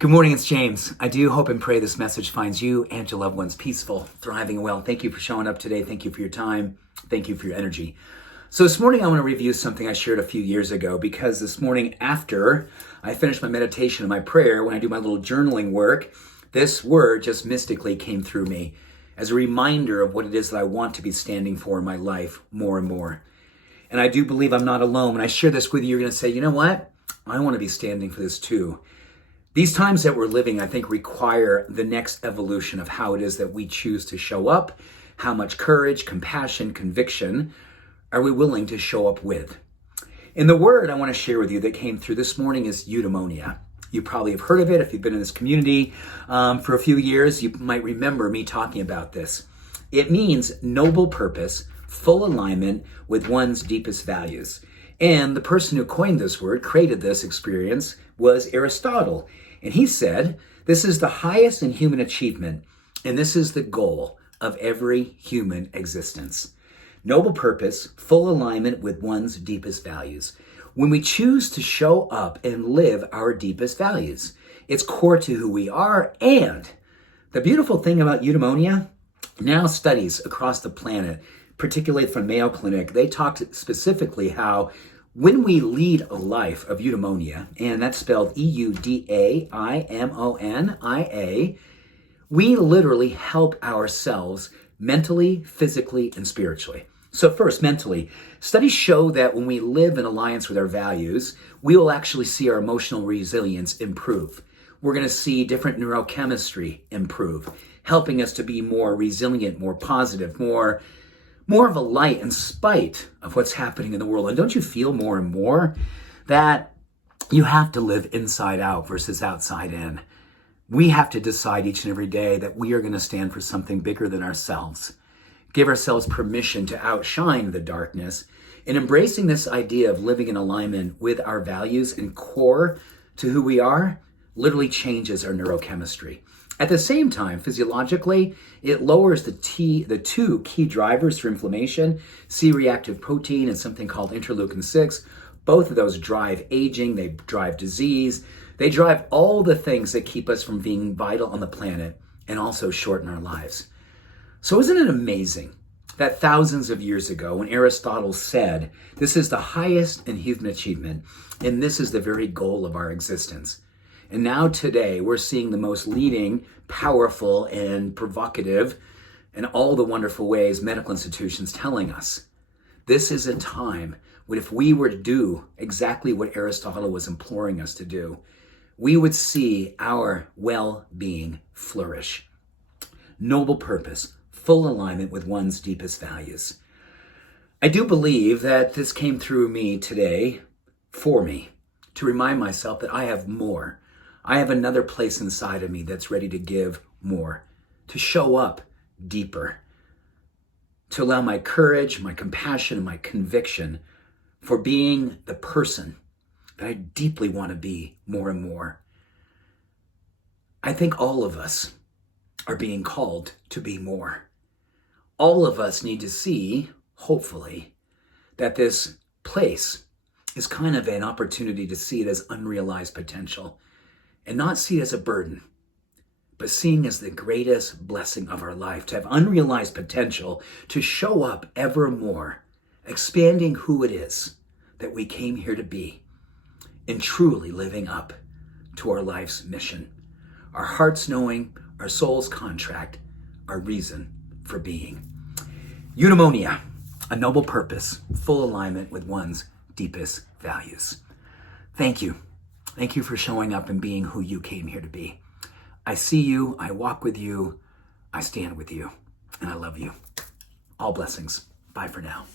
Good morning, it's James. I do hope and pray this message finds you and your loved ones peaceful, thriving, and well. Thank you for showing up today. Thank you for your time. Thank you for your energy. So this morning I want to review something I shared a few years ago, because this morning after I finished my meditation and my prayer, when I do my little journaling work, this word just mystically came through me as a reminder of what it is that I want to be standing for in my life more and more. And I do believe I'm not alone. When I share this with you, you're going to say, you know what? I want to be standing for this too. These times that we're living, I think, require the next evolution of how it is that we choose to show up. How much courage, compassion, conviction are we willing to show up with? And the word I want to share with you that came through this morning is eudaimonia. You probably have heard of it. If you've been in this community for a few years, you might remember me talking about this. It means noble purpose, full alignment with one's deepest values. And the person who coined this word, created this experience, was Aristotle. And he said, this is the highest in human achievement, and this is the goal of every human existence. Noble purpose, full alignment with one's deepest values. When we choose to show up and live our deepest values, it's core to who we are. And the beautiful thing about eudaimonia, now studies across the planet, particularly from Mayo Clinic, they talked specifically how when we lead a life of eudaimonia, and that's spelled Eudaimonia, we literally help ourselves mentally, physically, and spiritually. So first, mentally, studies show that when we live in alliance with our values, we will actually see our emotional resilience improve. We're going to see different neurochemistry improve, helping us to be more resilient, more positive, more of a light in spite of what's happening in the world. And don't you feel more and more that you have to live inside out versus outside in? We have to decide each and every day that we are going to stand for something bigger than ourselves. Give ourselves permission to outshine the darkness. And embracing this idea of living in alignment with our values and core to who we are literally changes our neurochemistry. At the same time, physiologically, it lowers the two key drivers for inflammation, C-reactive protein and something called interleukin-6. Both of those drive aging, they drive disease, they drive all the things that keep us from being vital on the planet and also shorten our lives. So isn't it amazing that thousands of years ago, when Aristotle said, this is the highest in human achievement, and this is the very goal of our existence. And now today, we're seeing the most leading, powerful, and provocative, and all the wonderful ways medical institutions telling us this is a time when if we were to do exactly what Aristotle was imploring us to do, we would see our well-being flourish. Noble purpose, full alignment with one's deepest values. I do believe that this came through me today for me to remind myself that I have more. I have another place inside of me that's ready to give more, to show up deeper, to allow my courage, my compassion, and my conviction for being the person that I deeply want to be more and more. I think all of us are being called to be more. All of us need to see, hopefully, that this place is kind of an opportunity to see it as unrealized potential. And not see it as a burden, but seeing as the greatest blessing of our life, to have unrealized potential, to show up ever more, expanding who it is that we came here to be, and truly living up to our life's mission. Our hearts knowing, our soul's contract, our reason for being. Eudaimonia, a noble purpose, full alignment with one's deepest values. Thank you. Thank you for showing up and being who you came here to be. I see you, I walk with you, I stand with you, and I love you. All blessings. Bye for now.